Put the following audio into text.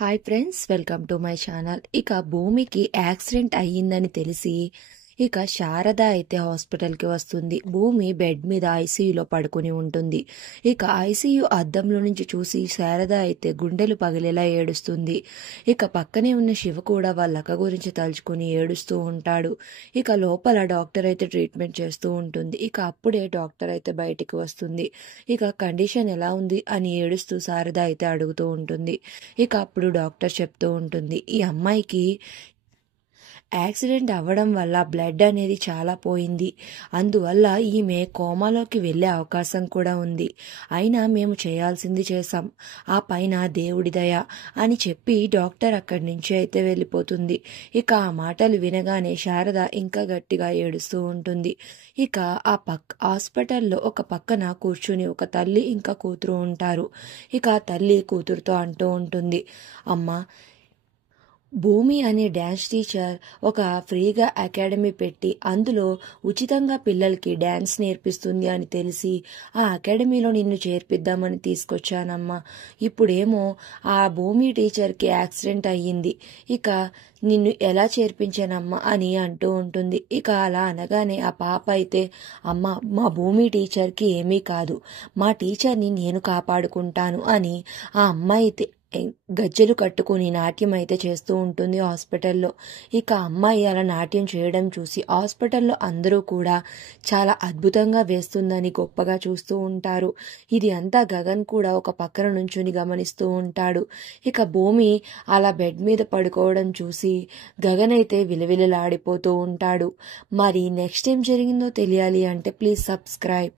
Hi friends, welcome to my channel. ఇక భూమికి accident అయ్యిందని తెలిసి ఇక శారద అయితే హాస్పిటల్కి వస్తుంది. భూమి బెడ్ మీద ఐసీయూలో పడుకుని ఉంటుంది. ఇక ఐసీయూ అద్దంలో నుంచి చూసి శారద అయితే గుండెలు పగిలేలా ఏడుస్తుంది. ఇక పక్కనే ఉన్న శివ కూడా వాళ్ళ అక్క గురించి తలుచుకుని ఏడుస్తూ ఉంటాడు. ఇక లోపల డాక్టర్ అయితే ట్రీట్మెంట్ చేస్తూ ఉంటుంది. ఇక అప్పుడే డాక్టర్ అయితే బయటికి వస్తుంది. ఇక కండిషన్ ఎలా ఉంది అని ఏడుస్తూ శారద అయితే అడుగుతూ ఉంటుంది. ఇక అప్పుడు డాక్టర్ చెప్తూ ఉంటుంది, ఈ అమ్మాయికి యాక్సిడెంట్ అవ్వడం వల్ల బ్లడ్ అనేది చాలా పోయింది. అందువల్ల ఈమె కోమాలోకి వెళ్ళే అవకాశం కూడా ఉంది. అయినా మేము చేయాల్సింది చేశాం, ఆ పైన దేవుడి దయ అని చెప్పి డాక్టర్ అక్కడి నుంచి అయితే వెళ్ళిపోతుంది. ఇక ఆ మాటలు వినగానే శారద ఇంకా గట్టిగా ఏడుస్తూ ఉంటుంది. ఇక ఆ హాస్పిటల్లో ఒక పక్కన కూర్చుని ఒక తల్లి ఇంకా కూతురు ఉంటారు. ఇక ఆ తల్లి కూతురుతో అంటూ ఉంటుంది, అమ్మ, భూమి అనే డ్యాన్స్ టీచర్ ఒక ఫ్రీగా అకాడమీ పెట్టి అందులో ఉచితంగా పిల్లలకి డ్యాన్స్ నేర్పిస్తుంది అని తెలిసి ఆ అకాడమీలో నిన్ను చేర్పిద్దామని తీసుకొచ్చానమ్మా. ఇప్పుడేమో ఆ భూమి టీచర్కి యాక్సిడెంట్ అయ్యింది, ఇక నిన్ను ఎలా చేర్పించానమ్మా అని అంటూ ఉంటుంది. ఇక అలా అనగానే ఆ పాప అయితే, అమ్మ, మా భూమి టీచర్కి ఏమీ కాదు, మా టీచర్ని నేను కాపాడుకుంటాను అని ఆ అమ్మాయి అయితే గజ్జెలు కట్టుకుని నాట్యం అయితే చేస్తూ ఉంటుంది హాస్పిటల్లో. ఇక అమ్మాయి అలా నాట్యం చేయడం చూసి హాస్పిటల్లో అందరూ కూడా చాలా అద్భుతంగా వేస్తుందని గొప్పగా చూస్తూ ఉంటారు. ఇది అంతా గగన్ కూడా ఒక పక్కన నుంచుని గమనిస్తూ ఉంటాడు. ఇక భూమి అలా బెడ్ మీద పడుకోవడం చూసి గగన్ అయితే విలవిలలాడిపోతూ ఉంటాడు. మరి నెక్స్ట్ ఏం జరిగిందో తెలియాలి అంటే ప్లీజ్ సబ్స్క్రైబ్.